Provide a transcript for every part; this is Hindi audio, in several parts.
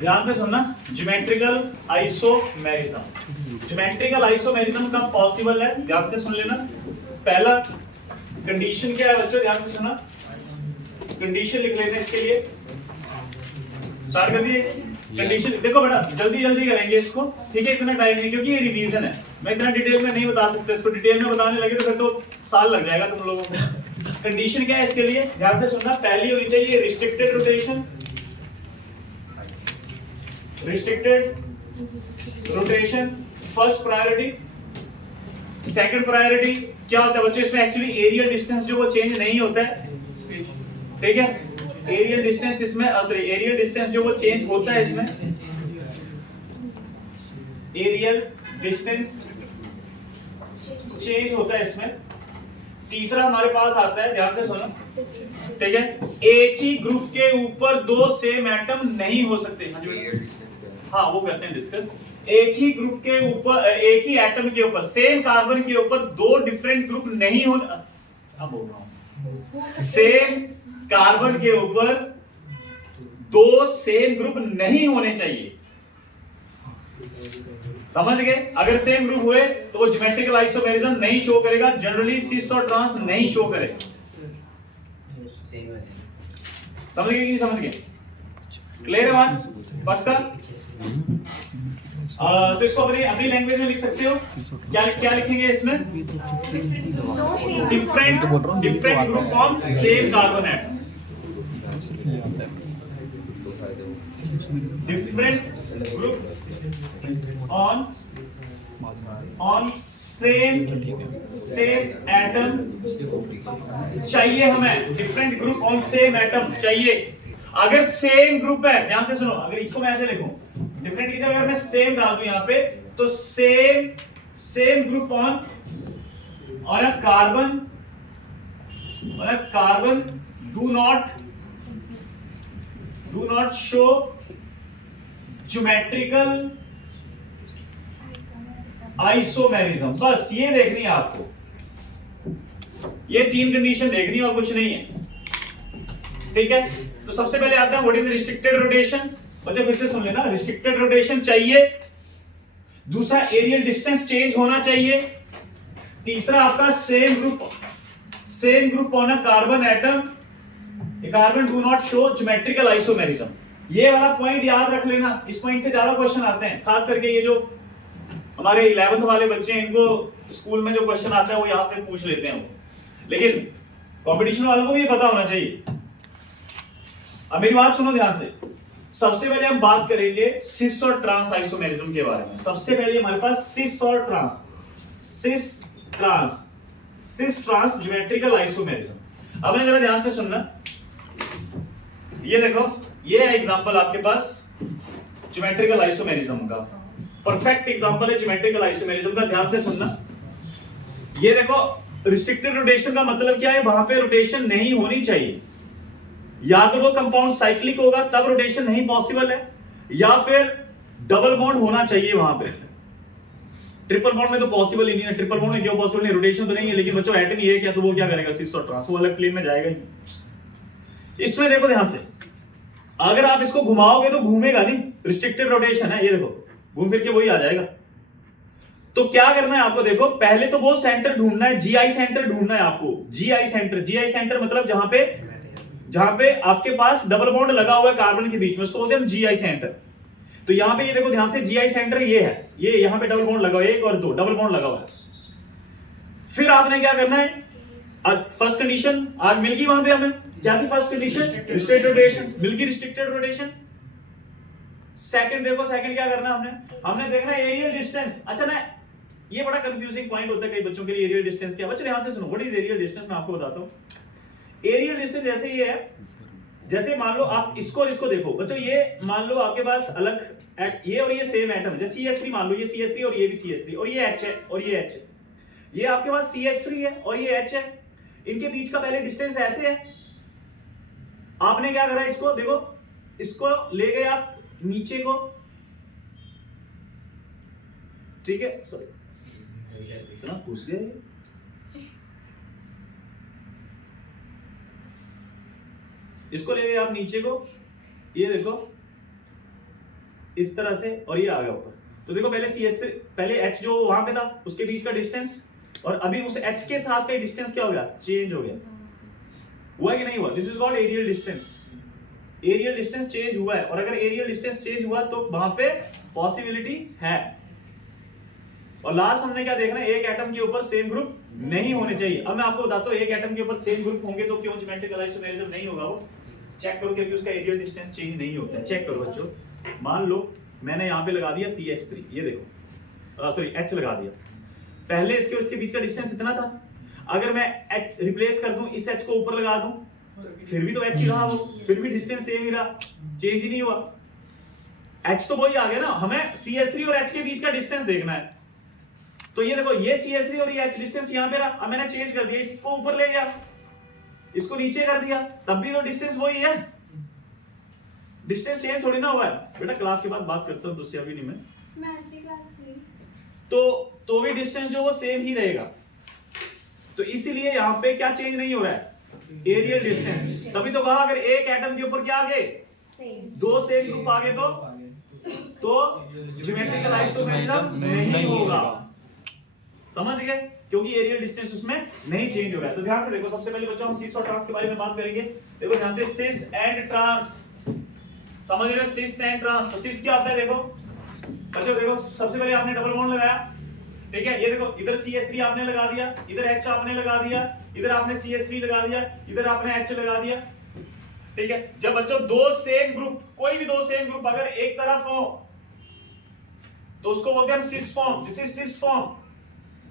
ध्यान से सुनना, ज्योमेट्रिकल आइसोमेरिज्म। ज्योमेट्रिकल आइसोमेरिज्म कब पॉसिबल है, ध्यान से सुन लेना। पहला कंडीशन क्या है बच्चों, ध्यान से सुना, कंडीशन लिख लेते हैं इसके लिए। स्टार्ट कर दिए कंडीशन। देखो बेटा जल्दी जल्दी करेंगे इसको, ठीक है, इतना टाइम नहीं, क्योंकि ये रिवीजन है, मैं इतना डिटेल में नहीं बता सकता इसको। डिटेल में बताने लगे तो फिर तो साल लग जाएगा तुम लोगों को। कंडीशन क्या है इसके लिए, ध्यान से सुनना। पहली होनी चाहिए restricted rotation. Restricted rotation first priority. Second priority क्या होता है बच्चों इसमें, एक्चुअली एरियल डिस्टेंस जो वो चेंज नहीं होता है, ठीक है। एरियल डिस्टेंस इसमें, सॉरी, एरियल डिस्टेंस जो वो चेंज होता है इसमें, एरियल डिस्टेंस चेंज होता है इसमें। तीसरा हमारे पास आता है, ध्यान से सुनो, ठीक है, एक ही ग्रुप के ऊपर दो सेम एटम नहीं हो सकते। हाँ वो करते हैं डिस्कस। एक ही ग्रुप के ऊपर, एक ही एटम के ऊपर, सेम कार्बन के ऊपर दो डिफरेंट ग्रुप नहीं हो, अब बोल रहा हूं, सेम कार्बन के ऊपर दो सेम ग्रुप नहीं होने चाहिए, समझ गए। अगर सेम ग्रुप हुए तो वो ज्योमेट्रिकल आइसोमेरिज्म नहीं शो करेगा, जनरली सिस और ट्रांस नहीं शो करेगा। समझ गए कि नहीं समझ गए, क्लियर है बात, पक्का। तो इसको अपनी लैंग्वेज में लिख सकते हो, क्या क्या लिखेंगे इसमें, different group of same carbon atom, different group on same atom चाहिए हमें, different group on same atom चाहिए। अगर सेम ग्रुप है, ध्यान से सुनो, अगर इसको मैं ऐसे लिखूं, डिफरेंट की जगह अगर मैं सेम डाल दूं यहां पे, तो same group on a carbon do not show geometrical isomerism. बस ये देखनी है आपको, ये तीन कंडीशन देखनी है और कुछ नहीं है, ठीक है। तो सबसे पहले आता है व्हाट इज रिस्ट्रिक्टेड रोटेशन। बच्चों फिर से सुन लेना, रिस्ट्रिक्टेड रोटेशन चाहिए। दूसरा एरियल डिस्टेंस चेंज होना चाहिए। तीसरा आपका same group on a carbon atom, carbon do not show geometrical isomerism. ये वाला पॉइंट याद रख लेना, इस पॉइंट से ज्यादा क्वेश्चन आते हैं, खास करके ये जो हमारे 11th वाले बच्चे हैं, इनको स्कूल में जो क्वेश्चन आता है वो यहां से पूछ लेते हैं वो, लेकिन कंपटीशन वालों को भी पता होना चाहिए। अब मेरी बात सुनो ध्यान से। सबसे पहले हम बात करेंगे सिस और ट्रांस आइसोमेरिज्म के बारे में। सबसे पहले हमारे पास सिस और trans, cis trans geometrical isomerism. अब जरा ध्यान से सुनना, ये देखो, ये है एग्जांपल आपके पास ज्योमेट्रिकल आइसोमेरिज्म का, परफेक्ट एग्जांपल है ज्योमेट्रिकल आइसोमेरिज्म का। ध्यान से सुनना, ये देखो, रिस्ट्रिक्टेड रोटेशन का मतलब क्या है, वहां पे रोटेशन नहीं होनी चाहिए। या तो वो कंपाउंड साइक्लिक होगा तब रोटेशन नहीं पॉसिबल है, या फिर डबल बॉन्ड होना चाहिए वहां पे। ट्रिपल बॉन्ड में तो पॉसिबल ही नहीं है, ट्रिपल बॉन्ड में क्यों पॉसिबल नहीं, रोटेशन तो नहीं है, लेकिन बच्चों एटम ये क्या, तो वो क्या करेगा, सिस और ट्रांस, वो अलग प्लेन में जाएगा ही। इसमें देखो ध्यान से, अगर आप इसको घुमाओगे तो घूमेगा नहीं, रिस्ट्रिक्टेड रोटेशन है, ये देखो घूम फिर के वही आ जाएगा। तो क्या करना है आपको, देखो पहले तो वो सेंटर ढूंढना है, जीआई सेंटर ढूंढना है आपको। जीआई सेंटर मतलब जहां पे आपके पास डबल बॉन्ड लगा हुआ है कार्बन के बीच में, उसको बोलते हैं हम जीआई सेंटर। तो यहां पे ये देखो ध्यान से, जीआई सेंटर ये है, ये यहां पे डबल बॉन्ड लगा हुआ है, एक और दो डबल बॉन्ड लगा हुआ है। फिर आपने क्या करना है, आज फर्स्ट कंडीशन आज मिल गई, वहां पे हमें क्या थी फर्स्ट कंडीशन, रिस्ट्रिक्टेड रोटेशन मिल गई, रिस्ट्रिक्टेड रोटेशन। सेकंड देखो, सेकंड क्या करना हमने देखना है एरियल डिस्टेंस। अच्छा ना, ये बड़ा कंफ्यूजिंग पॉइंट होता है कई बच्चों के लिए, एरियल डिस्टेंस क्या। बच्चों ध्यान से सुनो, व्हाट इज एरियल डिस्टेंस, मैं आपको बताता हूं। एरियल डिस्टेंस जैसे ये है, जैसे मान लो आप इसको और इसको देखो बच्चों, ये मान लो आपके पास अलग ये और ये सेम एटम है, जैसे CH3 मान लो, ये CH3 और ये भी CH3 और ये H है और ये H है, ये आपके पास CH3 है और ये H है, इनके बीच का पहले डिस्टेंस ऐसे है। आपने क्या करा, इसको देखो, इसको ले गए आप नीचे को, ठीक है, सॉरी इतना पूछ गए, इसको ले गए आप नीचे को, ये देखो इस तरह से, और ये आ गया ऊपर। तो देखो पहले CS3, पहले H जो वहां पे था उसके बीच का डिस्टेंस, और अभी उस H के साथ का डिस्टेंस क्या हो गया, चेंज हो गया। हुआ कि नहीं हुआ? This is called aerial distance. Aerial distance change हुआ है, और अगर एरियल डिस्टेंस चेंज हुआ तो वहां पे पॉसिबिलिटी है। और लास्ट हमने क्या देखना है, एक एटम के ऊपर सेम ग्रुप नहीं होने चाहिए। अब मैं आपको बताता हूं एक एटम के ऊपर सेम ग्रुप होंगे तो क्यों ज्योमेट्रिकल आइसोमेरिज्म नहीं होगा। वो चेक करो, क्योंकि उसका एरियल डिस्टेंस चेंज नहीं होता है। चेक करो बच्चों, मान लो मैंने यहां पे लगा दिया CH3, ये देखो सॉरी H लगा दिया, पहले इसके और इसके बीच का डिस्टेंस इतना था। अगर मैं H रिप्लेस कर दूं, इस H को ऊपर लगा दूं, फिर भी तो H ही रहा, वो फिर भी डिस्टेंस सेम ही रहा, चेंज ही नहीं हुआ। H तो वही आ गया ना, हमें CH3 और H के बीच का डिस्टेंस देखना है। तो ये देखो, ये CH3 और ये H डिस्टेंस यहां पे रहा, अब मैंने चेंज कर दिया, इसको ऊपर ले गया, इसको नीचे कर दिया, तब भी तो डिस्टेंस वही है, डिस्टेंस चेंज थोड़ी ना हुआ है। बेटा क्लास के बाद बात करता हूं, तुझसे अभी नहीं मैं क्लास में तो भी डिस्टेंस जो वो सेम ही रहेगा। तो इसीलिए यहां पे क्या चेंज नहीं हो रहा है, एरियल डिस्टेंस। तभी तो कहा अगर एक एटम के ऊपर क्या आ गए, दो सेम ग्रुप आ गए तो ज्योमेट्रिकल आइसोमेरिज्म नहीं होगा। समझ गए? क्योंकि एरियल डिस्टेंस उसमें नहीं चेंज हो रहा है। तो ध्यान से देखो, सबसे पहले बच्चों हम सिस और ट्रांस के बारे में बात करेंगे। देखो ध्यान से, सिस एंड ट्रांस, समझ रहे हो? Cis and trans. तो सिस क्या होता है, देखो बच्चों देखो, सबसे पहले आपने डबल बॉन्ड लगाया, ठीक है, ये देखो इधर CH3 आपने लगा दिया, इधर H आपने लगा दिया, इधर आपने CH3 लगा दिया, इधर आपने H लगा दिया, ठीक है। जब बच्चों दो सेम ग्रुप, कोई भी दो सेम ग्रुप अगर एक तरफ हो तो उसको बोलते हैं हम cis form. This is cis form.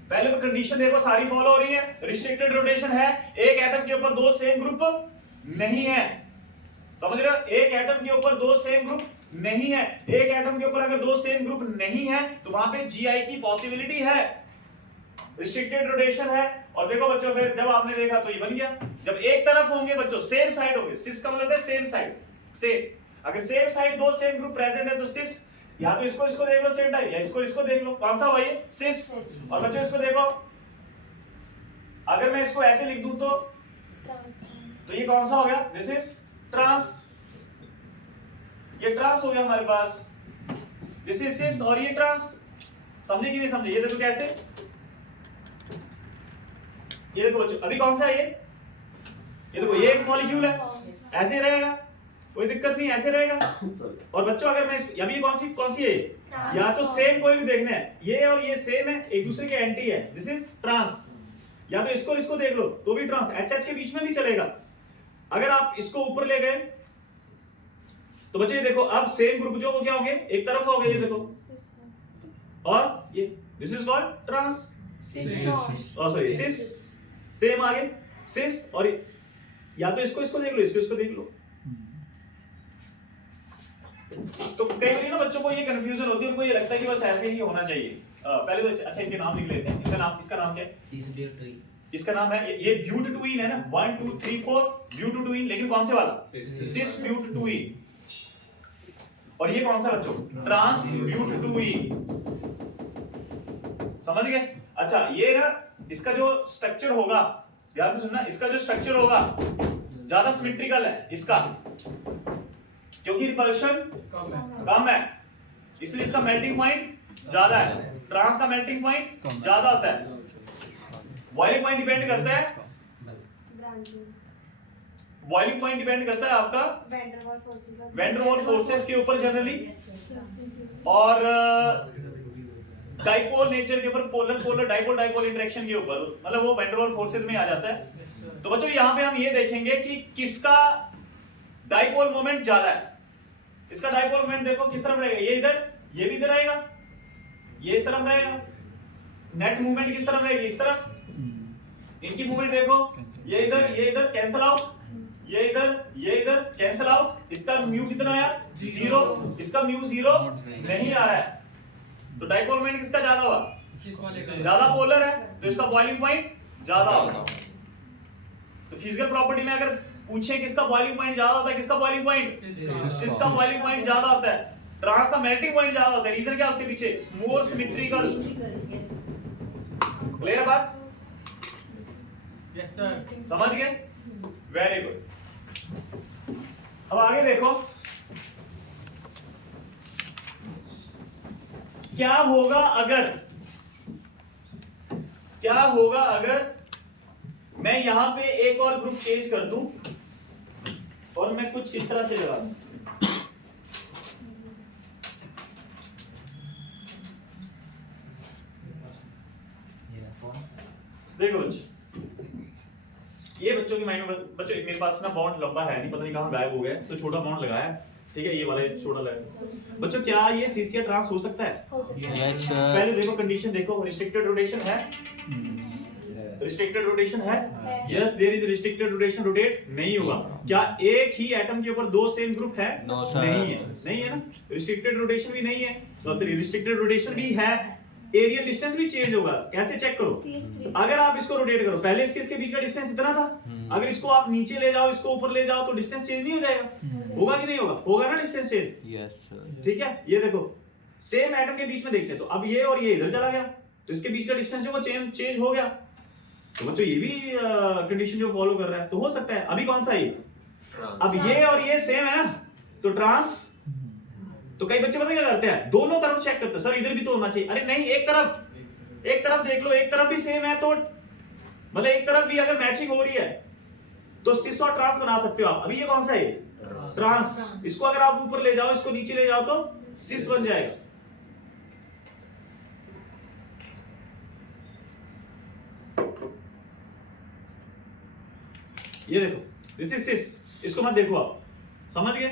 पहले तो कंडीशन देखो सारी फॉलो हो रही है, रिस्ट्रिक्टेड रोटेशन है, एक एटम के ऊपर दो सेम ग्रुप नहीं है, समझ रहे हो? एक एटम के ऊपर दो सेम ग्रुप नहीं है। एक एटम के ऊपर अगर दो सेम ग्रुप नहीं है तो वहां पे GI की पॉसिबिलिटी है, रिस्ट्रिक्टेड रोटेशन है। और देखो बच्चों, फिर जब आपने देखा तो ये बन गया। जब एक तरफ होंगे बच्चों, सेम साइड होंगे, सिस का मतलब है सेम साइड, सेम। अगर सेम साइड दो सेम ग्रुप प्रेजेंट है तो सिस, या तो इसको देख लो सेम टाइप, या इसको देख लो, कौन सा हुआ ये, सिस। और बच्चों इसको देखो, अगर मैं इसको ऐसे लिख दूं तो ये कौन सा हो गया, दिस इज ट्रांस। ये ट्रांस हो गया हमारे पास, दिस इज सिस और ये ट्रांस। समझे कि नहीं समझे? ये देखो कैसे, ये देखो बच्चों, अभी कौन सा है ये देखो, ये एक मॉलिक्यूल है, ऐसे ही रहेगा, कोई दिक्कत नहीं, ऐसे रहेगा। और बच्चों अगर मैं अभी कौन सी है, या तो सेम कोई भी देखना है, ये और ये सेम है, एक दूसरे के एंटी है, दिस इज ट्रांस। या तो इसको देख लो तो भी ट्रांस, HH के बीच में भी चलेगा। अगर आप इसको ऊपर ले गए तो बच्चों ये देखो, अब सेम ग्रुप जो वो क्या हो गए, एक तरफ हो गए, ये देखो, और ये this is called trans, sorry cis, same आ गए सिस। और या तो इसको देख लो, इसको देख लो। तो कई बार ना बच्चों को ये कंफ्यूजन होती है, उनको ये लगता है कि बस ऐसे ही होना चाहिए। पहले तो अच्छा इनके नाम लिख लेते हैं। इसका नाम क्या है? इसका नाम है, ये ब्यूटटुइन है ना, 1 2 3 4 ब्यूटटुइन। लेकिन कौन से वाला, सिस ब्यूटटुइन। और ये कौन सा बच्चों, ट्रांस ब्यूटटुइन। समझ गए? अच्छा, ये ना इसका जो स्ट्रक्चर होगा, ध्यान से सुनना, इसका जो स्ट्रक्चर होगा ज्यादा सिमेट्रिकल है इसका, क्योंकि रिपल्शन कम है, इसलिए इसका मेल्टिंग पॉइंट ज्यादा है। ट्रांस का मेल्टिंग पॉइंट ज्यादा होता है। बॉइलिंग पॉइंट डिपेंड करता है, बॉइलिंग पॉइंट डिपेंड करता है आपका वैन डर वाल्स फोर्सेस के ऊपर जनरली, और डाइपोल नेचर के ऊपर, पोलर डाइपोल इंटरेक्शन के ऊपर, मतलब वो वैन डर वाल्स फोर्सेस में आ जाता है। तो बच्चों यहां पे हम ये देखेंगे कि किसका डाइपोल मोमेंट ज्यादा है। इसका डाइपोल मोमेंट देखो किस तरफ रहेगा, ये इधर, ये भी इधर रहेगा, ये इस तरफ रहेगा। नेट मूवमेंट किस तरफ रहेगी, इस तरफ। इनकी मूवमेंट देखो, ये इधर कैंसिल आउट, ये इधर कैंसिल आउट। इसका म्यू कितना आया, 0, इसका म्यू 0 नहीं आ रहा है। तो डाइपोल मोमेंट किसका ज्यादा हुआ, ज्यादा पोलर है, तो इसका बॉइलिंग पॉइंट ज्यादा होगा। तो फिजिकल प्रॉपर्टी में अगर पूछे किसका बॉइलिंग पॉइंट ज्यादा होता है, किसका बॉइलिंग पॉइंट, किसका बॉइलिंग पॉइंट ज्यादा होता है, ट्रांस का मेल्टिंग पॉइंट ज्यादा होता है। रीजन क्या उसके पीछे, मोर सिमेट्रिकल। क्लियर है बात? यस सर, समझ गए? Very good. अब आगे देखो क्या होगा अगर मैं यहां पे एक और ग्रुप चेंज कर दूं और मैं कुछ इस तरह से लगा दूं। देखो ये बच्चों की माइंड में, बच्चों मेरे पास ना बॉन्ड लंबा है नहीं, पता नहीं कहां गायब हो गया, तो छोटा बॉन्ड लगाया है, ठीक है, ये वाला छोटा लगा। बच्चों क्या ये सीसीआर ट्रांस हो सकता है? Yes sir. पहले देखो कंडीशन देखो, रिस्ट्रिक्टेड रोटेशन है, रिस्ट्रिक्टेड रोटेशन है, yes there is restricted rotation, rotate नहीं होगा। क्या एक ही एटम के ऊपर दो सेम ग्रुप है? No sir. नहीं है ना, रिस्ट्रिक्टेड रोटेशन भी नहीं है, तो सॉरी रिस्ट्रिक्टेड रोटेशन भी है, एरियल डिस्टेंस भी चेंज होगा। कैसे चेक करो? अगर आप इसको रोटेट करो, पहले इसके बीच का डिस्टेंस इतना था, अगर इसको आप नीचे ले जाओ, इसको ऊपर ले जाओ, तो डिस्टेंस चेंज नहीं हो जाएगा? होगा कि नहीं होगा? होगा ना डिस्टेंस चेंज। Yes sir. ठीक है, ये देखो सेम एटम के बीच में देखते हैं, तो अब ये और ये इधर चला गया, तो इसके बीच का डिस्टेंस जो वो चेंज हो गया। तो बच्चों ये भी कंडीशन जो फॉलो कर रहा है, तो हो सकता है। अभी कौन सा है? अब ये और ये सेम है ना, तो ट्रांस। तो कई बच्चे पता क्या करते हैं, दोनों तरफ चेक करते हैं, सर इधर भी तो होना चाहिए। अरे नहीं, एक तरफ देख लो, एक तरफ भी सेम है, तो मतलब एक तरफ भी अगर मैचिंग हो रही है तो सिस और ट्रांस बना सकते हो आप। अभी ये कौन सा है? ट्रांस। इसको अगर आप ऊपर ले जाओ, इसको नीचे ले जाओ, तो सिस बन जाएगा। ये देखो दिस इज सिस, इसको मत देखो आप, समझ गए?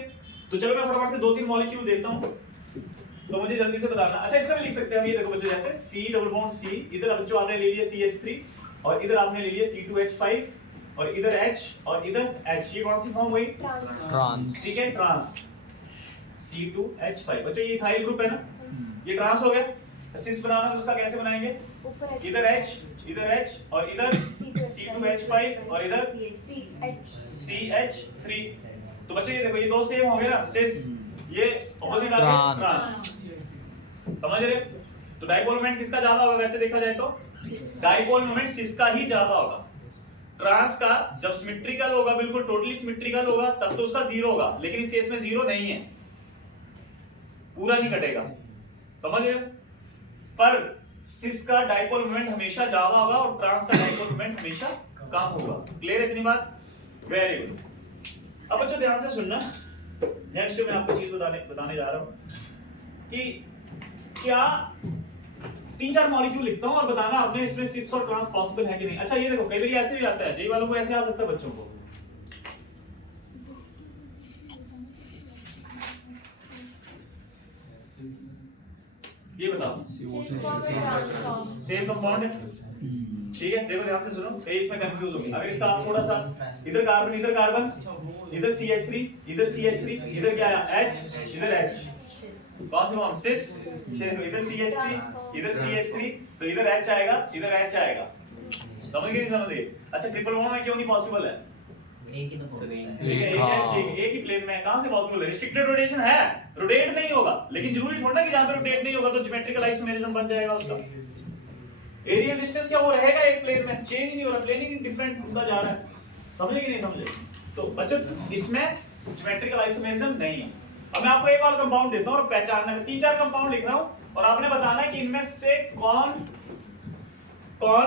तो चलो मैं फटाफट से दो तीन मॉलिक्यूल देखता हूं, तो मुझे जल्दी से बताना। अच्छा इसका भी लिख सकते हैं हम, ये देखो बच्चों, जैसे C डबल बॉन्ड C, इधर बच्चों आपने ले लिया CH3 और इधर आपने ले लिया C2H5 और इधर H और इधर H, ये कौन सी फॉर्म हुई? ट्रांस। ठीक है, ट्रांस C2H5। बच्चों ये इथाइल ग्रुप है ना, ये ट्रांस हो गया। सिस बनाना तो उसका कैसे बनाएंगे? इधर H और इधर C2H5 और इधर CH3। तो बच्चों ये देखो ये दो सेम हो गए ना, सिस, ये ऑपोजिट आ गया ट्रांस, समझ रहे? तो डाइपोल मोमेंट किसका ज्यादा होगा वैसे देखा जाए तो? डाइपोल मोमेंट सिस का ही ज्यादा होगा। ट्रांस का जब सिमेट्रिकल होगा, बिल्कुल टोटली सिमेट्रिकल होगा, तब तो उसका जीरो होगा, लेकिन इस केस में जीरो नहीं है, पूरा नहीं कटेगा, समझ रहे? पर सिस का डाइपोल मोमेंट हमेशा ज्यादा होगा और ट्रांस का डाइपोल मोमेंट हमेशा कम होगा। क्लियर है इतनी बात? Very good. अब बच्चों ध्यान से सुनना, नेक्स्ट मैं आपको चीज बताने जा रहा हूं कि क्या तीन चार मॉलिक्यूल लिखता हूं और बताना आपने इसमें सिस और ट्रांस पॉसिबल है कि नहीं। अच्छा ये देखो कई बार ऐसे भी आता है, जेई वालों को ऐसे आ सकता है बच्चों को, ये बताओ सेम कंपाउंड है, ठीक है? देखो ध्यान से सुनो, कई इसमें कंफ्यूज होंगे। अगर इसका आप थोड़ा सा इधर कार्बन इधर CH3 इधर क्या आया? H, इधर H, कौन सी फॉर्म? सिस। इधर CH3 तो इधर H आएगा, इधर H आएगा, समझ गए नहीं समझ? अच्छा ट्रिपल बॉन्ड में क्यों नहीं पॉसिबल है? एक ही प्लेन में, कहां से पॉसिबल है? रिस्ट्रिक्टेड रोटेशन है, रोटेट नहीं होगा, लेकिन जरूरी थोड़ा ना कि जहां पे रोटेट नहीं होगा तो ज्योमेट्रिकल आइसोमेरिज्म बन जाएगा उसका। एरियल डिस्टेंस क्या वो रहेगा एक प्लेन में, चेंज नहीं हो रहा, प्लेनिंग डिफरेंट होता जा रहा है, समझे कि नहीं समझे? तो बच्चों इसमें ज्योमेट्रिकल आइसोमेरिज्म नहीं है। अब मैं आपको एक और कंपाउंड देता हूं और पहचानना, मैं तीन चार कंपाउंड लिख रहा हूं और आपने बताना है कि इनमें से कौन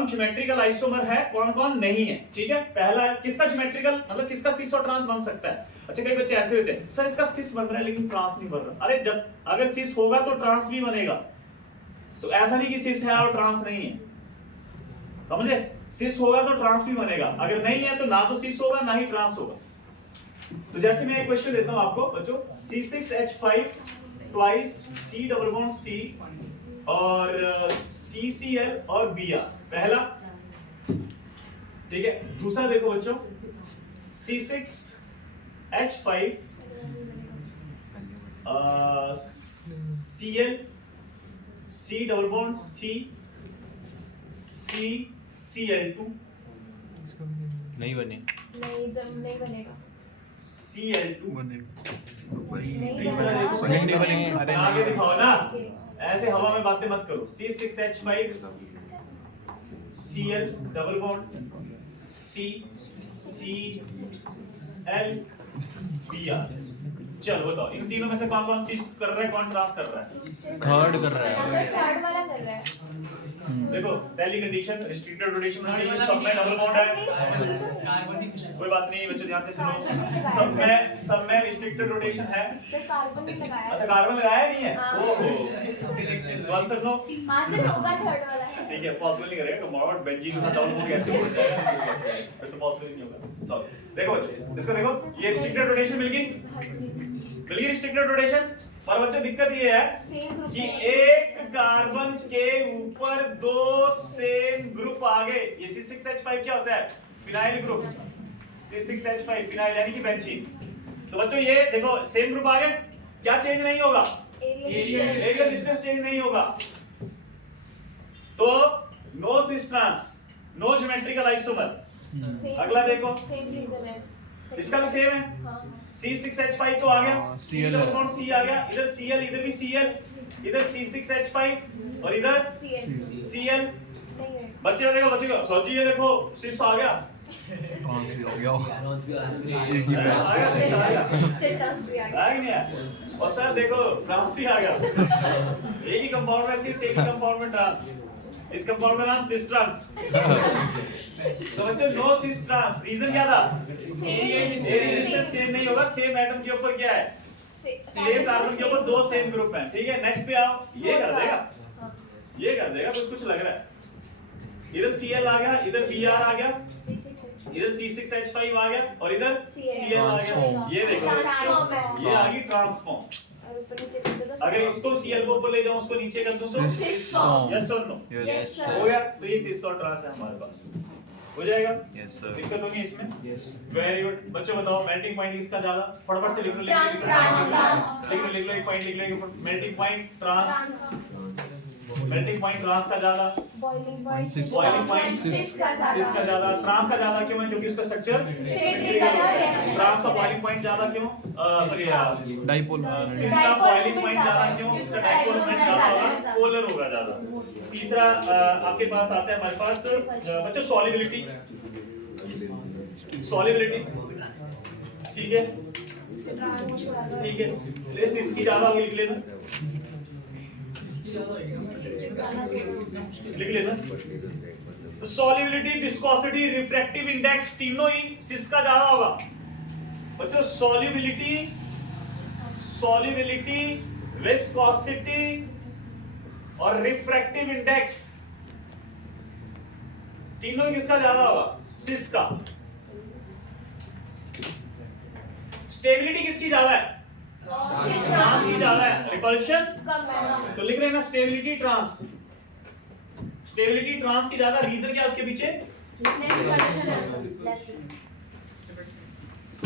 ज्योमेट्रिकल आइसोमर है, कौन कौन नहीं है, ठीक है? पहला किसका ज्योमेट्रिकल, मतलब किसका सिस और ट्रांस बन सकता है। अच्छा कई बच्चे ऐसे होते हैं, सर इसका सिस बन रहा है लेकिन ट्रांस नहीं बन रहा। अरे जब अगर सिस होगा तो ट्रांस भी बनेगा, तो ऐसा नहीं कि सिस है और ट्रांस नहीं है, समझे? सिस होगा तो ट्रांस भी बनेगा, अगर नहीं है तो ना तो सिस होगा ना ही ट्रांस होगा। तो जैसे मैं एक क्वेश्चन देता हूं आपको बच्चों, C6H5 twice C double bond C और CCl और Br, पहला, ठीक है? दूसरा देखो बच्चों, C6H5 Cl C double bond C CCl2 नहीं बने, नहीं बनेगा, Cl2 तीसरा देखो, आगे दिखाओ ना, ऐसे हवा में बातें मत करो। C6H5 Cl double bond C CL Br, चलो बताओ इन तीनों में से कौन कौन सी कर रहा है, कौन ट्रांस कर रहा है? थर्ड कर रहा यहाँ है। पे थर्ड वाला कर रहा है। देखो पहली कंडीशन रिस्ट्रिक्टेड रोटेशन होना चाहिए, सब में डबल बॉन्ड है। कोई बात नहीं बच्चों ध्यान से सुनो, सब में रिस्ट्रिक्टेड रोटेशन है। सर कार्बन नहीं लगाया। अच्छा कार्बन लगाया नहीं है? हाँ। ओहो आंसर नो। हाँ सर होगा थर्ड वाला है। ठीक है पॉसिबल नहीं करेगा कंपाउंड बेंजीन के साथ डबल बॉन्ड कैसे हो जाएगा, फिर तो पॉसिबल नहीं होगा। सॉरी देखो बच्चों इसको देखो, ये रिस्ट्रिक्टेड रोटेशन मिल गई, हाँ जी। मिल गई रिस्ट्रिक्टेड रोटेशन। पर बच्चों दिक्कत ये है सेम ग्रुप कि एक कार्बन के ऊपर दो सेम ग्रुप आ गए। ये C6H5 क्या होता है? Phenyl group. C6H5 फिनाइल यानी कि बेंजीन। तो बच्चों ये देखो सेम ग्रुप आ गए, क्या चेंज नहीं होगा? एरियल डिस्टेंस चेंज नहीं होगा। तो no cis trans, no geometrical isomer. अगला देखो सेम रीजन है। इसका भी सेम है। हाँ। C6H5 तो आ गया, Cl है। C आ गया, इधर Cl इधर भी Cl, इधर C6H5 और इधर Cl Cl। नहीं है। बच्चे देखो बच्चे को सोची ये देखो सिस आ गया, ट्रांस भी हो गया। आ गया सिस आ गया, सर ट्रांस भी आ गया। आ गया। और सर देखो ट्रांस भी आ गया, एक ही कंपाउंड में सिस, एक ही कंपाउंड में ट्रांस। इस कंपाउंड का नाम सिस ट्रांस। तो बच्चों नो सिस ट्रांस, रीजन क्या था? रेजिस्टेंस चेंज नहीं होगा, सेम एटम के ऊपर क्या है? सेम कार्बन के ऊपर दो सेम ग्रुप हैं। ठीक है नेक्स्ट पे आओ, ये कर देगा, ये कर देगा, कुछ लग रहा है। इधर Cl आ गया, इधर Br आ गया, इधर C6H5 आ गया और इधर Cl आ गया। ये देखो ये आ गई ट्रांसफॉर्म। और ऊपर नीचे कर दो तो अगर इसको Cl को ऊपर ले जाऊं, उसको नीचे कर दूं तो Cis-form। यस और नो? Yes, sir। हो गया। तो ये सिस और ट्रांस है हमारे पास, हो जाएगा। Yes sir. दिक्कत होगी इसमें? Very good. बच्चों बताओ मेल्टिंग पॉइंट इसका ज्यादा, फटाफट से लिख लो, लिख लो एक पॉइंट लिख लो, melting point trans, melting point trans का ज्यादा, boiling point boiling point cis का ज्यादा। ट्रांस का ज्यादा क्यों है? क्योंकि उसका स्ट्रक्चर ट्रांस का बॉइलिंग पॉइंट ज्यादा क्यों? Sorry dipole. सिस का बॉइलिंग पॉइंट ज्यादा क्यों? उसका डाइपोल मोमेंट ज्यादा होगा, पोलर होगा ज्यादा। तीसरा आपके पास आता है हमारे पास बच्चों सॉल्युबिलिटी, सॉल्युबिलिटी। ठीक है ठीक है, ले सिस की ज्यादा होगी, लिख लेना, लिख लेना। सॉल्युबिलिटी, विस्कोसिटी, रिफ्रैक्टिव इंडेक्स तीनों ही सिस का ज्यादा होगा। बच्चों सॉल्युबिलिटी, सॉल्युबिलिटी, विस्कोसिटी और रिफ्रैक्टिव इंडेक्स तीनों किसका ज्यादा होगा? सिस का। स्टेबिलिटी किसकी ज्यादा है? ट्रांस की ज्यादा है। रिपल्शन तो लिख रहे हैं ना स्टेबिलिटी ट्रांस, स्टेबिलिटी ट्रांस की ज्यादा। रीजन क्या है उसके पीछे?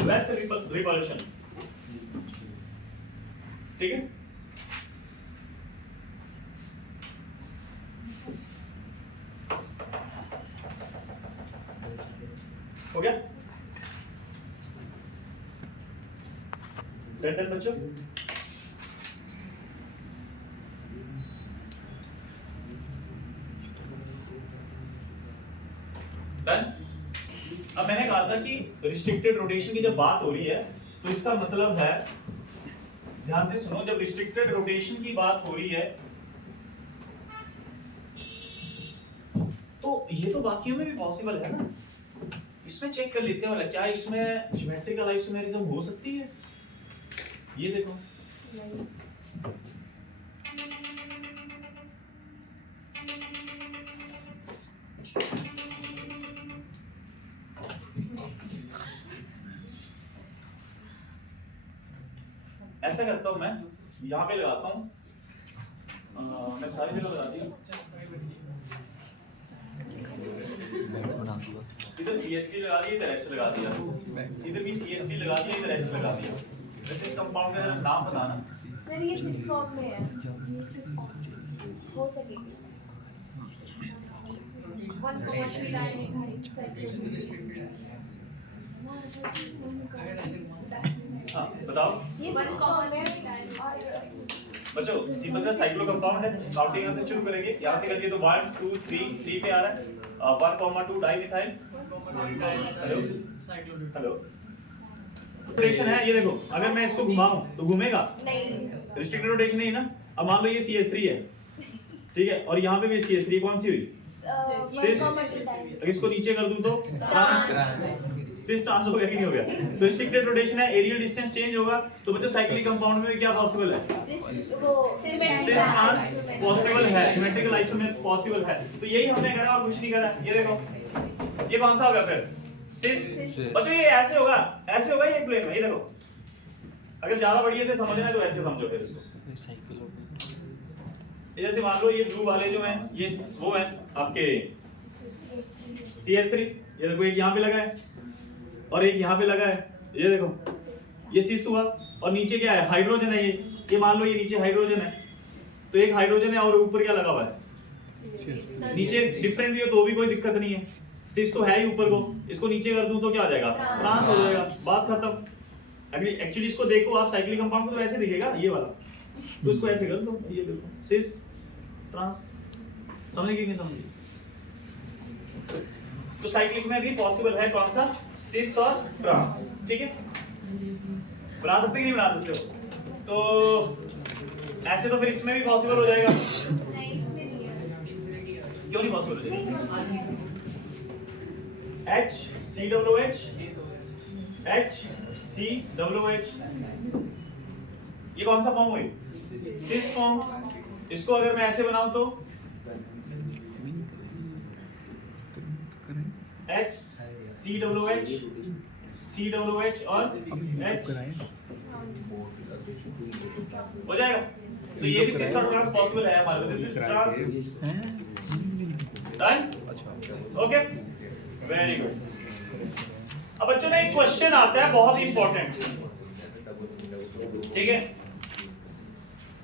Less repulsion. ठीक है हो गया डन बच्चों। डन। अब मैंने कहा था कि रिस्ट्रिक्टेड रोटेशन की जब बात हो रही है तो इसका मतलब है, ध्यान से सुनो, जब रिस्ट्रिक्टेड रोटेशन की बात हो रही है तो ये तो बाकियों में भी पॉसिबल है ना। इसमें चेक कर लेते हैं वाला क्या इसमें ज्योमेट्रिकल आइसोमेरिज्म हो सकती है। ये देखो ऐसा करता हूं मैं, यहां पे लगाता हूं, मैं सारी जगह लगा दी। इधर CST लगा दिया, इधर H लगा दिया, इधर भी CST लगा दिया, इधर H लगा दिया। वैसे इस कंपाउंड का नाम बताना। सर ये सिस फॉर्म में है, ये सिस फॉर्म हो सकेगी। 1.3 डाइमेथाइल हाँ बताओ ये सिस फॉर्म में बच्चों, सिंपल सा साइक्लो कंपाउंड है। काउंटिंग करते चुप करेंगे, यहां से कर दिए तो 1 2 3 3 पे आ रहा है। 1, 2 डाइमिथाइल। हेलो हेलो रोटेशन है, ये देखो अगर मैं इसको घुमाऊं तो घूमेगा, नहीं रिस्ट्रिक्टेड रोटेशन नहीं ना। अब मान लो ये CH3 है, ठीक है, और यहाँ पे भी CH3, कौन सी हुई? सिस। अगर इसको नीचे कर दूं तो सिस ट्रांस हो गया कि नहीं हो गया? तो रिस्ट्रिक्टेड रोटेशन है, एरियल डिस्टेंस चेंज होगा। तो बच्चों साइक्लिक कंपाउंड में भी क्या पॉसिबल है? सिस ट्रांस पॉसिबल है, ज्योमेट्रिकल आइसो में पॉसिबल है। तो यही हमने करा और कुछ नहीं करा। ये देखो ये कौन सा होगा फिर? सिस। बच्चों ये ऐसे होगा, ऐसे होगा ये प्लेन में, ये देखो। अगर ज्यादा बढ़िया से समझना है तो ऐसे समझो फिर इसको। ये जैसे मान लो ये ब्लू वाले जो हैं ये वो हैं आपके CH3, ये देखो एक यहाँ पे लगा है और एक यहाँ पे लगा है, ये देखो ये सिस हुआ। और नीचे क्या है? हाइड्रोजन है ये मान लो ये नीचे हाइड्रोजन है, तो एक हाइड्रोजन है और ऊपर क्या लगा हुआ है? नीचे डिफरेंट भी हो तो भी कोई दिक्कत नहीं है, सिस तो है ही ऊपर को। इसको नीचे कर दूं तो क्या आ जाएगा? ट्रांस हो जाएगा, बात खत्म। एक्चुअली इसको देखो आप साइक्लिक कंपाउंड को तो ऐसे दिखेगा ये वाला, तो इसको ऐसे कर दो, ये देखो सिस ट्रांस। समझ गए कि नहीं समझे? तो साइक्लिक में भी पॉसिबल है कौन सा? सिस और ट्रांस, ठीक है। बना सकते कि नहीं बना सकते हो? तो ऐसे तो फिर इसमें भी पॉसिबल हो जाएगा। नहीं इसमें नहीं है। क्यों नहीं पॉसिबल हो जाएगा? HCOOH HCOOH, ये कौन सा फॉर्म हुई? Cis form. इसको अगर मैं ऐसे बनाऊं तो HCOOH COOH और H हो जाएगा। तो ये भी सिस और ट्रांस पॉसिबल है हमारे को। This is trans. Done? Okay, very good. अब बच्चों ने एक क्वेश्चन आता है बहुत इंपॉर्टेंट, ठीक है।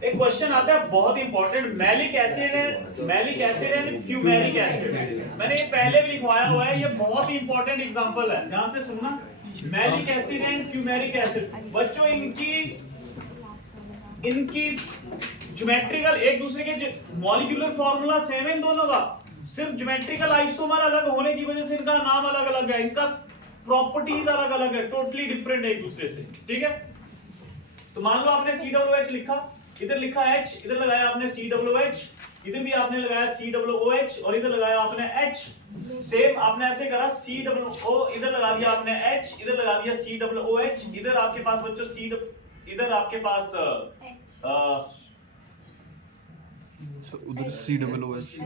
एक क्वेश्चन आता है बहुत important, maleic acid and fumaric acid. मैंने ये पहले भी लिखवाया हुआ है, ये बहुत ही इंपॉर्टेंट एग्जांपल है, ध्यान से सुनना। Maleic acid and fumaric acid, बच्चों इनकी ज्योमेट्रिकल एक दूसरे के मॉलिक्यूलर फार्मूला सेम है इन दोनों का, सिर्फ ज्योमेट्रिकल आइसोमर अलग होने की वजह से इनका नाम अलग अलग है, इनका प्रॉपर्टीज अलग अलग है, टोटली डिफरेंट है एक दूसरे से, ठीक है। तो मान लो आपने COOH लिखा, इधर लिखा H, इधर लगाया आपने COOH, इधर भी आपने लगाया COOH और इधर लगाया आपने H। सेम आपने ऐसे करा COO, इधर लगा दिया आपने H, इधर लगा दिया COOH, इधर आपके पास बच्चों इधर आपके पास उधर COOH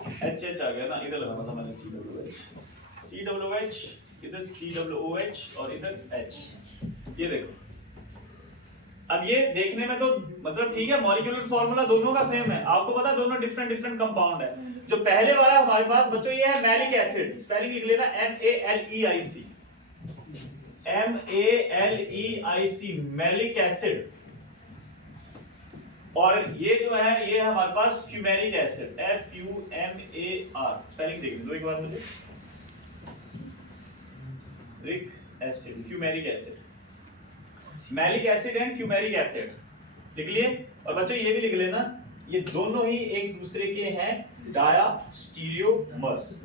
HH आ गया ना, इधर लगाना था मैंने COOH, इधर COOH और इधर H। ये देखो, अब ये देखने में तो मतलब ठीक है, मॉलिक्यूलर फार्मूला दोनों का सेम है, आपको पता है दोनों डिफरेंट डिफरेंट कंपाउंड है। जो पहले वाला हमारे पास बच्चों ये है मैलिक एसिड, स्पेलिंग लिख लेना MALEIC, मैलिक एसिड। और ये जो है ये है हमारे पास फ्यूमेरिक एसिड, FUMAR, स्पेलिंग देख लो एक बार मुझे। रिक acid, fumaric acid, malic acid and fumaric acid लिख लिए। और बच्चों ये भी लिख लेना, ये दोनों ही एक दूसरे के हैं डायस्टीरियोमर्स।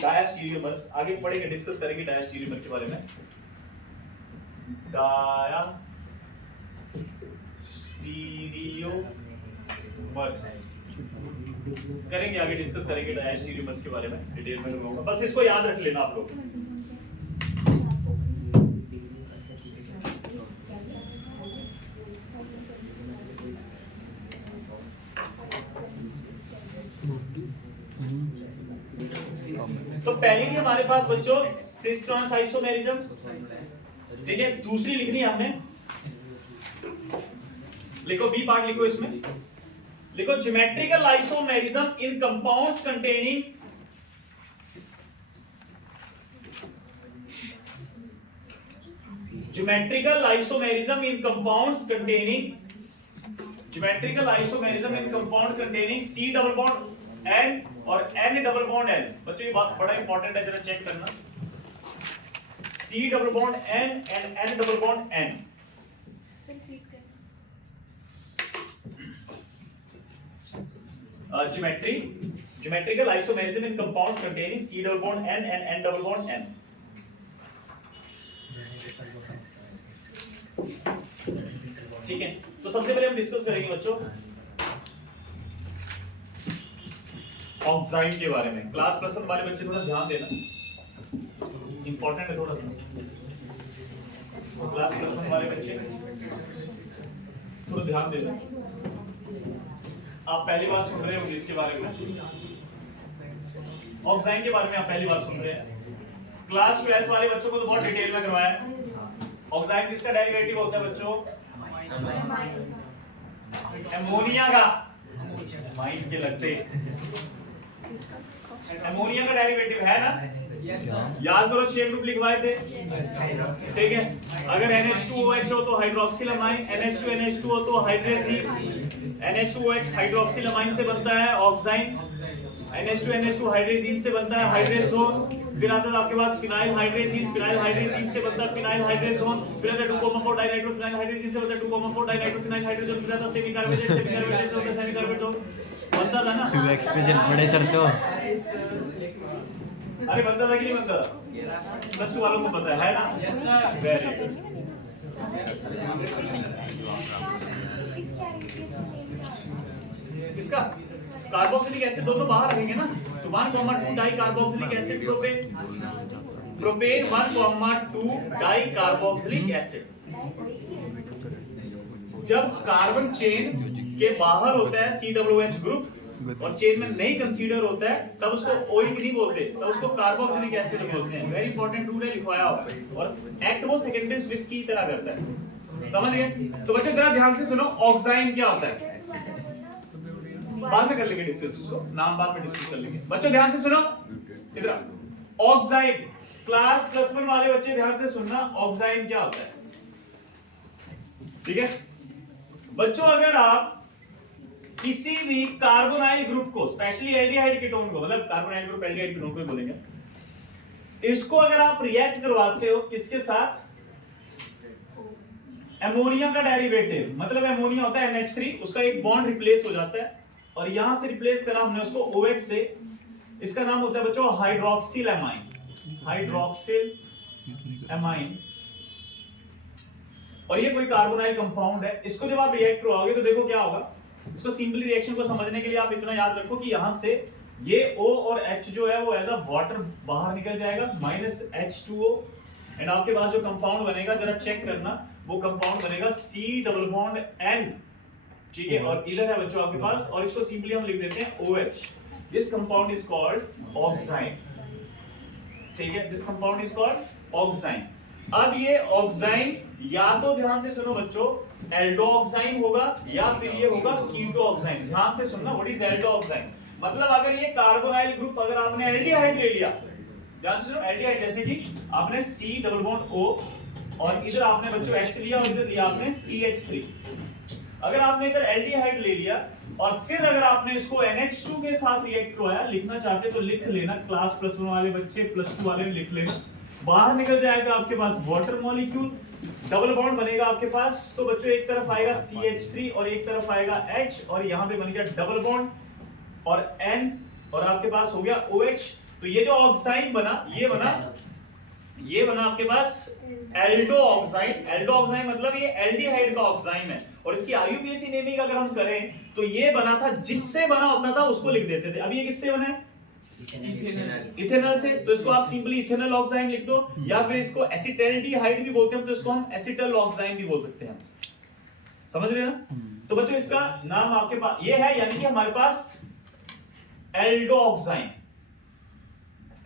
डायस्टीरियोमर्स आगे पढ़ेंगे, डिस्कस करेंगे डायस्टीरियोमर के बारे में। डायस्टीरियोमर्स करेंगे, आगे डिस्कस करेंगे डायस्टीरियोमर्स के बारे में डिटेल में बताऊंगा, बस इसको याद रख लेना आप लोग। तो पहली थी हमारे पास बच्चों सिस ट्रांस आइसोमेरिज्म, ठीक है। दूसरी लिखनी है हमने, लिखो बी पार्ट लिखो, इसमें लिखो geometrical isomerism in compounds containing geometrical isomerism in compounds containing C double bond N और N डबल बॉन्ड N। बच्चों ये बात बड़ा इंपॉर्टेंट है, जरा चेक करना। C double bond N and N double bond N। Geometrical isomerism in compounds containing C double bond N and N double bond N। ठीक है, तो सबसे पहले हम डिस्कस करेंगे बच्चों ऑक्साइड के बारे में। क्लास प्लस 1 वाले बच्चे थोड़ा ध्यान देना, इंपॉर्टेंट है थोड़ा सा। क्लास प्लस 1 वाले बच्चे थोड़ा ध्यान देना। आप पहली बार सुन रहे होंगे इसके बारे में, ऑक्साइड के बारे में आप पहली बार सुन रहे हैं। क्लास 12 वाले बच्चों को तो बहुत डिटेल में करवाया है। ऑक्साइड किसका डेरिवेटिव होता है बच्चों? एमोनिया का। माइंड के लगते एमोनिया का डेरिवेटिव है ना? याद करो 6 ग्रुप लिखवाए थे, ठीक है। अगर NH2OH हो तो हाइड्रोक्सिल अमाइन, NH2NH2 हो तो हाइड्रेजीन, NH2OX हाइड्रोक्सिल अमाइन से बनता है ऑक्साइड, NH2NH2 हाइड्रेजीन से बनता है हाइड्रेजोन। फिर आता है आपके पास फिनाइल हाइड्रेजीन, फिनाइल हाइड्रेजीन से बनता है फिनाइल हाइड्रेजोन। फिर आता है 2,4 डाइनाइट्रो फिनाइल हाइड्रेजीन से बनता है 2,4 डाइनाइट्रो फिनाइल हाइड्रोजन। फिर आता है सेमी कार्बोनेट, सेमी कार्बोनेट से होता है सेमी कार्बोनेट, बनता था ना 2x पे जल पड़े सर तो। अरे बनता था कि नहीं बनता था? प्लस 2 वालों को पता है ना? Yes sir. Very good. इसका कार्बोक्सिलिक एसिड दोनों बाहर रहेंगे ना, तो 1,2 di carboxylic acid propane, propane 1,2 di carboxylic acid. जब कार्बन चेन के बाहर होता है COOH ग्रुप और चेन में नहीं कंसीडर होता है, तब उसको ओइक नहीं बोलते, तब उसको कार्बोक्सिलिक एसिड बोलते हैं। वेरी इंपॉर्टेंट रूल है, लिखवाया हुआ है। और एक्ट वो सेकेंडरी स्विच की तरह करता है, समझ गए? तो बच्चों जरा ध्यान से सुनो, ऑक्साइड क्या होता है? बाद में कर लेंगे डिस्कस उसको, नाम बाद में डिस्कस कर लेंगे। बच्चों ध्यान से सुनो, इधर ऑक्साइड, क्लास प्लस 1 वाले बच्चे ध्यान से सुनना, ऑक्साइड क्या होता है? ठीक है बच्चों, अगर आप किसी भी कार्बोनाइल ग्रुप को, स्पेशली एल्डिहाइड कीटोन को, मतलब कार्बोनाइल ग्रुप एल्डिहाइड कीटोन को ही बोलेंगे, इसको अगर आप रिएक्ट करवाते हो किसके साथ? एमोनिया का डेरिवेटिव, मतलब एमोनिया होता है NH3, उसका एक बॉन्ड रिप्लेस हो जाता है और यहां से रिप्लेस करा हमने उसको OH से, इसका नाम होता है बच्चों हाइड्रोक्सिल अमाइन, हाइड्रोक्सिल अमाइन। और ये कोई कार्बोनाइल कंपाउंड है। इसको जब आप रिएक्ट करवाओगे तो देखो क्या होगा। इसको सिंपली रिएक्शन को समझने के लिए आप इतना याद रखो कि यहां से ये O और H जो है वो एज अ वाटर बाहर निकल जाएगा, -H2O, एंड आपके पास जो कंपाउंड बनेगा जरा चेक करना, वो कंपाउंड बनेगा C डबल बॉन्ड N, ठीक है। और इधर है बच्चों आपके पास, और इसको सिंपली हम लिख देते हैं OH। This compound is called oxide, ठीक है, this compound is called oxide. अब ये ऑक्साइड या तो ध्यान से सुनो बच्चों एल्डोऑक्साइड होगा या फिर ये होगा कीटोऑक्साइड। ध्यान से सुनना, व्हाट इज एल्डोऑक्साइड? मतलब अगर ये कार्बोनाइल ग्रुप, अगर आपने एल्डिहाइड ले लिया, ध्यान से सुनो, एल्डिहाइड जैसे कि आपने C डबल बॉन्ड O और इधर आपने बच्चों H लिया और इधर लिया आपने CH3। अगर आपने इधर एल्डिहाइड ले लिया और फिर अगर आपने इसको NH2 के साथ रिएक्ट करवाया, लिखना चाहते तो लिख लेना, क्लास प्लस 1 वाले बच्चे प्लस 2 वाले भी लिख लेना। बाहर निकल जाएगा आपके पास वाटर मॉलिक्यूल, डबल बॉन्ड बनेगा आपके पास, तो बच्चों एक तरफ आएगा CH3 और एक तरफ आएगा H, और यहाँ पे बन गया डबल बॉन्ड और N, और आपके पास हो गया OH। तो ये जो ऑक्साइड बना, ये बना आपके पास एल्डो ऑक्साइड। एल्डो ऑक्साइड मतलब ये एल्डिहाइड का ऑक्साइड है, और इसकी IUPAC नेमिंग अगर हम करें तो ये बना था, जिससे बना होता था उसको लिख देते थे। अभी ये किससे बना है? इथेनॉल से, तो इसको आप सिंपली इथेनॉल ऑक्साइड लिख दो, या फिर इसको एसिटल्डिहाइड भी बोलते हैं, तो इसको हम एसिटल ऑक्साइड भी बोल सकते हैं। समझ रहे हैं ना? तो बच्चों इसका नाम आपके पास ये है, यानी कि हमारे पास एल्डो ऑक्साइड,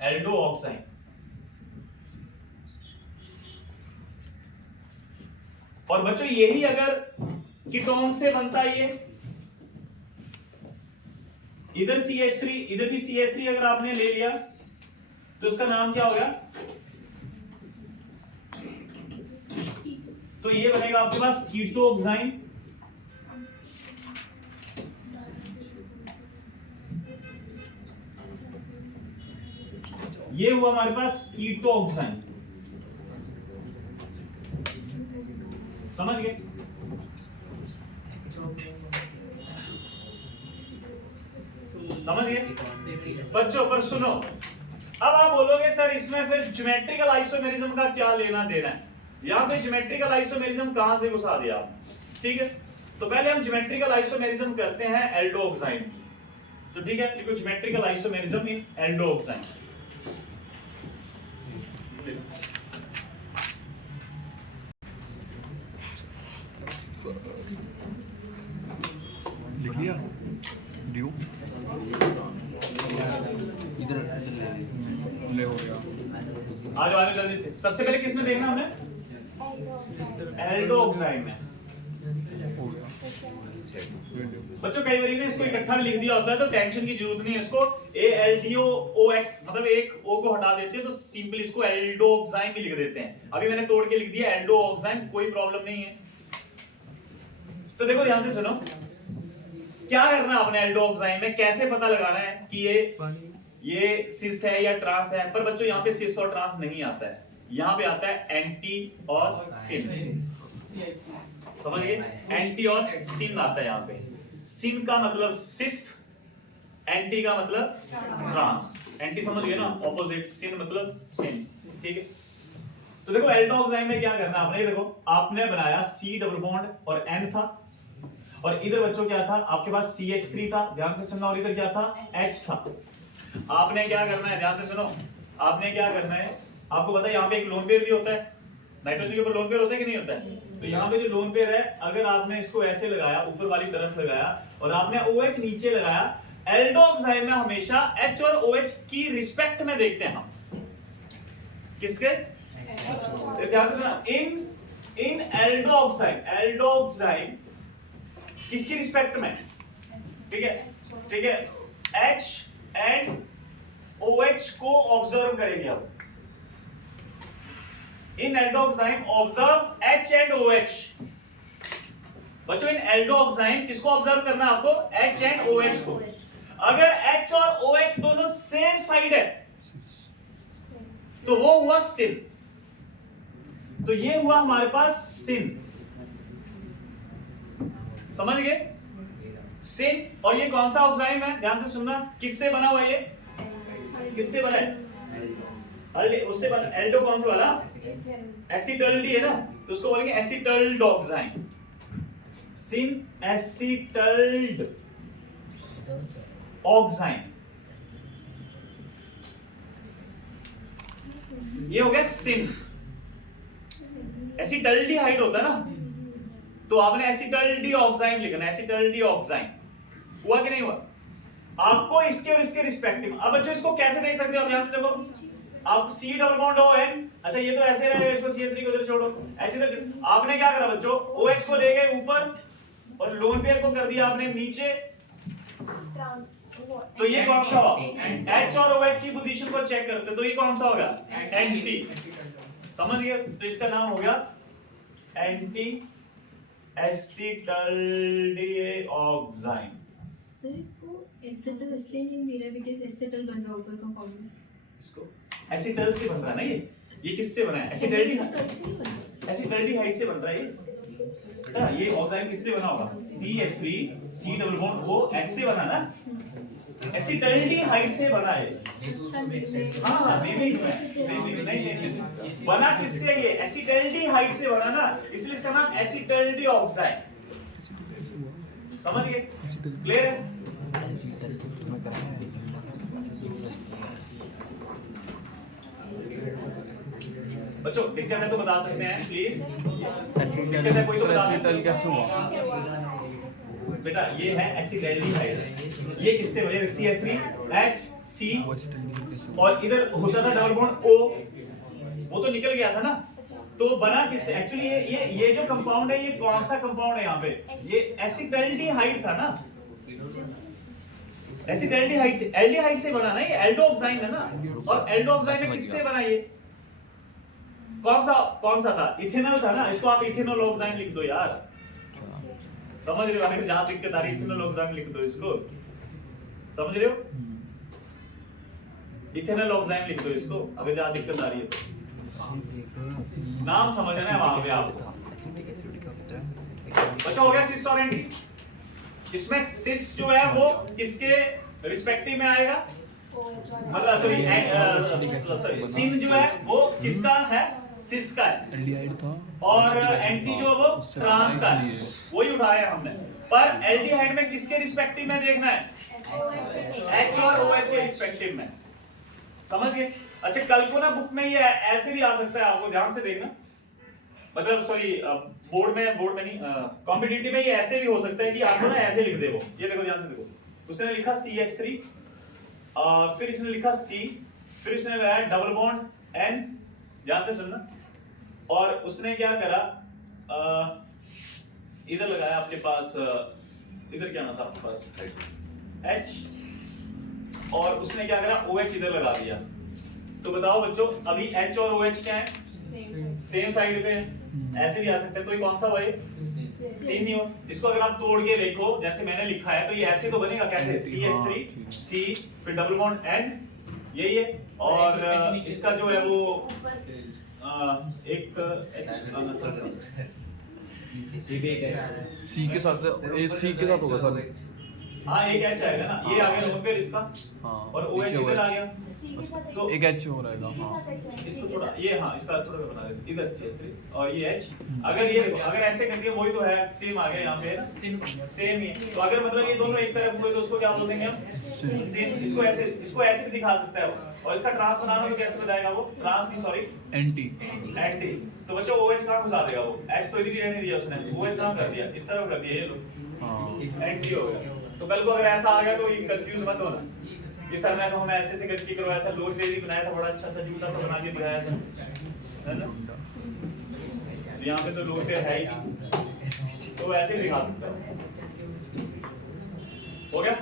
एल्डो ऑक्साइड। और बच्चों यही अगर कीटोन से बनता है, ये इधर CH3 इधर भी CH3 अगर आपने ले लिया तो इसका नाम क्या होगा? तो ये बनेगा आपके पास कीटोऑक्साइड। ये हुआ हमारे पास कीटोऑक्साइड, समझ गए? समझ गए बच्चों? पर सुनो, अब आप बोलोगे सर इसमें फिर ज्योमेट्रिकल आइसोमेरिज्म का क्या लेना देना है? यहाँ पे ज्योमेट्रिकल आइसोमेरिज्म कहां से घुसा दिया आपने? ठीक है, तो पहले हम ज्योमेट्रिकल आइसोमेरिज्म करते हैं एल्डो ऑक्साइड। तो ठीक है, लिखो geometrical isomerism in Aldo oxide. लिख लिया ड्यू इधर ले हो गया। आज आगे जल्दी से, सबसे पहले किसमें देखना हमने? एल्डो ऑक्साइड में। हो गया बच्चों कई बार इसको इकट्ठा लिख दिया होता है तो टेंशन की जरूरत नहीं है। इसको ALDOOX मतलब एक O को हटा देते हैं तो सिंपली इसको एल्डोक्साइम भी लिख देते हैं। अभी मैंने तोड़ के लिख दिया एल्डोक्साइम, कोई प्रॉब्लम नहीं है। तो देखो ध्यान से सुनो, क्या करना है आपने एल्डोक्साइम में, कैसे पता लगाना है कि ये सिस है या ट्रांस है? पर बच्चों यहाँ पे सिस और ट्रांस नहीं आता है, यहाँ पे आता है एंटी और सिन। समझ गए? एंटी और सिन आता है यहाँ पे। सिन का मतलब सिस, एंटी का मतलब ट्रांस। एंटी समझ गए ना, ऑपोजिट। सिन मतलब सिन। ठीक है, तो देखो एल्डोक्साइम में क्या करना आपने, देखो आपने बनाया C डबल बॉन्ड और N था, और इधर बच्चों क्या था आपके पास CH3 था, ध्यान से सुनना, और इधर क्या था H था। आपने क्या करना है, ध्यान से सुनो, आपने क्या करना है, आपको पता है यहाँ पे एक लोन पेयर भी होता है, नाइट्रोजन के ऊपर लोन पेयर होता है कि नहीं होता है? तो यहाँ पे जो लोन पेयर है, अगर आपने इसको ऐसे लगाया, ऊपर वाली तरफ लगाया, और आपने OH नीचे लगाया, एल्डोक्साइम में हमेशा H और OH की रिस्पेक्ट में देखते हैं हम। किसके? ध्यान से सुनना, इन एल्डोक्साइम किसकी रिस्पेक्ट में? ठीक है, ठीक है, H एंड OH को ऑब्जर्व करेंगे अब। इन aldoxime observe H and OH। बच्चों इन एल्डोक्साइम किसको ऑब्जर्व करना है आपको? H एंड OH को। अगर H और OH दोनों सेम साइड है तो वो हुआ सिन। तो ये हुआ हमारे पास सिन, समझ गए? सिन। और ये कौन सा ऑक्साइड है, ध्यान से सुनना, किससे बना हुआ? ये किससे बना है? उससे बना। एल्डो कौन सा वाला? एसिटल्डी है ना, तो उसको बोलेंगे एसिटल्ड ऑक्साइड। सिन एसिटल्ड ऑक्साइड, ये हो गया सिन। एसिटल्डिहाइड होता है ना, तो आपने एसिटल्डी ऑक्साइड लिखना है, एसिटल्डी ऑक्साइड। हुआ कि नहीं हुआ? आपको इसके और इसके रिस्पेक्टिव। अब बच्चों इसको कैसे देख सकते हो? आप ध्यान से देखो, आप C double bond O N, अच्छा ये तो ऐसे रहेगा, इसको CH3 को इधर छोड़ो, H इधर। आपने क्या करा बच्चों? OH को ले गए ऊपर और लोन पेयर को कर दिया आपने नीचे। तो ये कौन सा हुआ? H और OH की पोजीशन को चेक करते, तो ये कौन सा होगा? एंटी। समझ गए? तो इसका नाम हो गया एंटी एसिटल्डी ऑक्साइड। सर इसको एसिटल इसलिए नहीं दे रहा बिकॉज़ एसिटल बन रहा ऊपर कंपाउंड में। इसको एसिटल से बन रहा है ना, ये किससे बना है? एसिटल्डिहाइड से बन रहा है बेटा। ये ऑक्साइड किससे बना होगा? CH3 C double bond O H से बना ना, एसिटल्डिहाइड से बना है। हाँ नहीं बना किससे? ये एसिटल्डिहाइड से बना ना, इसलिए इसका नाम एसिटल्डी ऑक्साइड। समझ गए? क्लियर है? बच्चों दिक्कत है तो बता सकते हैं प्लीज। दिक्कत है कोई तो बता सकते हैं। कैसे हुआ बेटा ये है एसिटल्डिहाइड, ये किससे बने? CH3 H C, और इधर होता था डबल बॉन्ड O, वो तो निकल गया था ना, तो बना किससे? एक्चुअली ये जो कंपाउंड है, ये कौन सा कंपाउंड है यहाँ पे? ये एसिटल्डिहाइड था ना, एसिटल्डिहाइड से, एल्डिहाइड से बना ना, ये एल्डोक्साइड है ना। और एल्डोक्साइड में किससे बना? ये कौन सा था? इथेनॉल था ना, इसको आप इथेनॉल ऑक्साइड लिख दो यार। समझ रहे हो? अगर जहां दिक्कत आ रही है इथेनॉल ऑक्साइड लिख दो इसको। समझ रहे हो? इथेनॉल ऑक्साइड लिख दो इसको अगर जहां दिक्कत आ रही है। नाम समझना है वहां पे आप। बच्चा हो गया सिस और एंटी। इसमें सिस जो है वो किसके रिस्पेक्टिव में आएगा, मतलब सॉरी सिन जो है वो किसका है, सिस का है, एल्डिहाइड था और एंटी जो है वो ट्रांस का है, वही उठाया हमने। पर एल्डिहाइड में किसके रिस्पेक्टिव में देखना है, H और OH के रिस्पेक्टिव में, समझ गए। अच्छा कल को ना बुक में ये ऐसे भी आ सकता है, आपको ध्यान से देखना, मतलब सॉरी बोर्ड में नहीं कॉम्पिटिटिव में ये ऐसे भी हो सकता है कि आपको ना ऐसे लिख दे वो, ये देखो ध्यान से देखो, उसने लिखा CH3 फिर इसने लिखा C, फिर इसने लगाया डबल बॉन्ड N, ध्यान से सुनना, और उसने क्या करा इधर लगाया आपके पास, इधर क्या ना था आपके पास H, और उसने क्या करा OH इधर लगा दिया। तो बताओ बच्चों अभी H और OH क्या है, सेम साइड पे, ऐसे भी आ सकते हैं, तो ये कौन सा हुआ, ये सेम ही हो। इसको अगर आप तोड़ के देखो जैसे मैंने लिखा है तो ये ऐसे तो बनेगा, कैसे CH3 C फिर डबल बॉन्ड N, यही है, और इसका जो है वो एक सी के साथ होगा सर। हाँ एक H आएगा ना, ये आ गया लोन पे इसका, हाँ और OH इधर आ गया, तो एक एच हो रहेगा। हाँ इसको थोड़ा ये, हाँ इसका थोड़ा बना देते इधर CH3 और ये H, अगर ये अगर ऐसे कर दिया वही तो है, सेम आ गया यहाँ पे ना, सेम ही है। तो अगर मतलब ये दोनों एक तरफ हुए तो उसको क्या बोल देंगे हम, सेम। इसको ऐसे भी दिखा सकता है वो, और इसका ट्रांस बनाना तो कैसे बताएगा वो, ट्रांस नहीं सॉरी एंटी एंटी। तो बच्चों OH कहाँ घुसा देगा वो, H तो इधर ही रहने दिया उसने, OH कहाँ कर दिया, इस तरफ कर दिया, ये लो हाँ एंटी हो गया। तो कल को अगर ऐसा आ गया तो कंफ्यूज मत होना, ये सर ने तो हमें ऐसे से करके करवाया था, लोड बेबी बनाया था, बड़ा अच्छा सा जूता सा बना के दिखाया था, है ना। यहाँ पे तो लोड है ही नहीं, तो ऐसे ही दिखा सकता है। हो गया,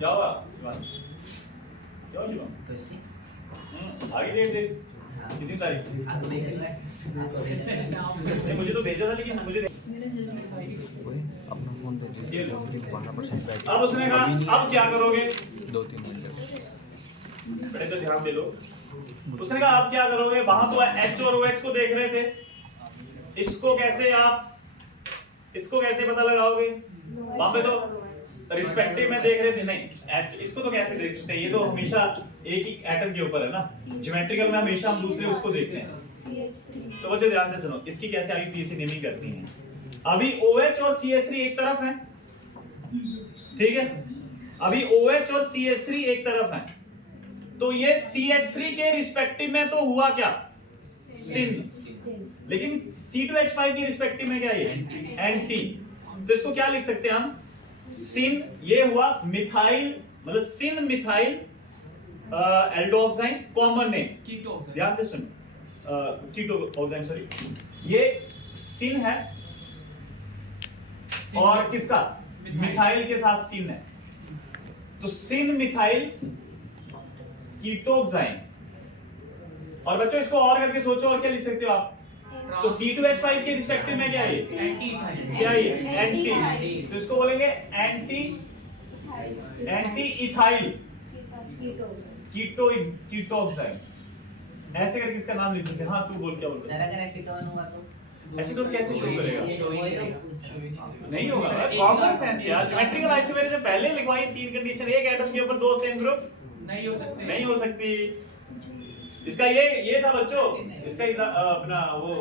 जाओ आप जाओ शिवम, आगे डेट दे किसी तारीख, मुझे तो भेजा था लेकिन मुझे अपना फोन दे ये लो। 12% बैठ अब उसने कहा अब क्या करोगे, 2-3 घंटे बड़े तो ध्यान दे लो। उसने कहा अब क्या करोगे, वहां तो H और OH को देख रहे थे, इसको कैसे पता लगाओगे, वहां पे तो रिस्पेक्टिव में देख रहे थे, नहीं H इसको तो कैसे देख सकते हैं, ये तो हमेशा एक ही एटम के ऊपर है ना, ज्योमेट्रिकल में हमेशा हम दूसरे उसको देखते हैं। तो बच्चों ध्यान से सुनो, इसकी कैसे आगे पीछे नेमिंग करती हैं। अभी OH और CH3 एक तरफ हैं, ठीक है, अभी OH और CH3 एक तरफ हैं, तो ये CH3 के रिस्पेक्टिव में तो हुआ क्या, सिन, लेकिन C2H5 के रिस्पेक्टिव में क्या ये एंटी। तो इसको क्या लिख सकते हैं हम, सिन, ये हुआ मिथाइल, मतलब सिन मिथाइल एल्डोक्साइन कॉमन नेम, ध्यान से सुन, कीटोक्साइन सॉरी, ये सिन है और किसका, मिथाइल के साथ सिन है, तो सिन मिथाइल कीटोक्साइन। और बच्चों इसको और करके सोचो, और क्या लिख सकते हो आप, तो C2H5 के रिस्पेक्टिव में क्या है ये, क्या है ये एंटी, तो इसको बोलेंगे एंटी इथाइल कीटोक्साइन, ऐसे करके इसका नाम लिख सकते हैं। हाँ तू बोल, क्या बोल रहा है, सर अगर एसीटोन हुआ तो एसीटोन कैसे शो करेगा, नहीं होगा, एक कॉमन सेंस यार, ज्योमेट्रिकल आइसोमेरिज्म से पहले लिखवाई 3 कंडीशन, एक एटम के ऊपर 2 सेम ग्रुप नहीं हो सकती। इसका ये था बच्चों, इसका अपना वो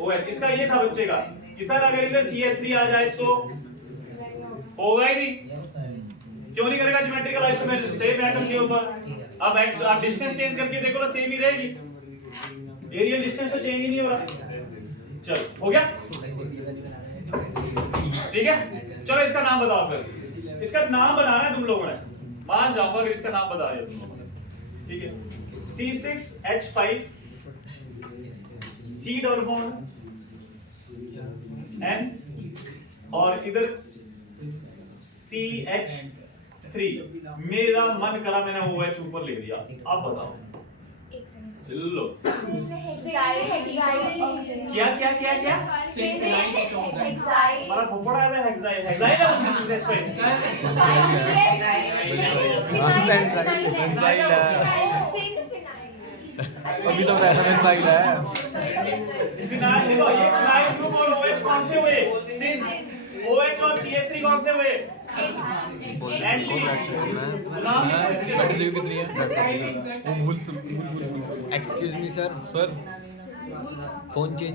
OH, इसका ये था बच्चे का कि सर अगर इधर CH3 आ जाए तो होगा ही नहीं, क्यों नहीं करेगा ज्योमेट्रिकल आइसोमेरिज्म, सेम एटम के ऊपर। अब आप डिस्टेंस चेंज करके देखो ना, सेम ही रहेगी, एरियल डिस्टेंस तो चेंज ही नहीं हो रहा। चलो हो गया, ठीक है, चलो इसका नाम बताओ, फिर इसका नाम बनाना है तुम लोगों ने, मान जाऊंगा अगर इसका नाम बता दिया तुम लोगों ने, ठीक है। C6H5 C double bond N, और इधर CH3, मेरा मन करा मैंने OH ऊपर लिख दिया, अब बताओ लो क्या क्या क्या क्या, हमारा फुफड़ा है हेक्साइल, हेक्साइल है उसकी C6H5, अभी तो वैसा मिसाइल है। फिनाइल देखो, ये फिनाइल ग्रुप और OH कौन से हुए? सिन। OH और CH3 कौन से हुए? एंटी। सुना आपने? बैटरी देखो कितनी है। वो भूल excuse me sir, sir phone change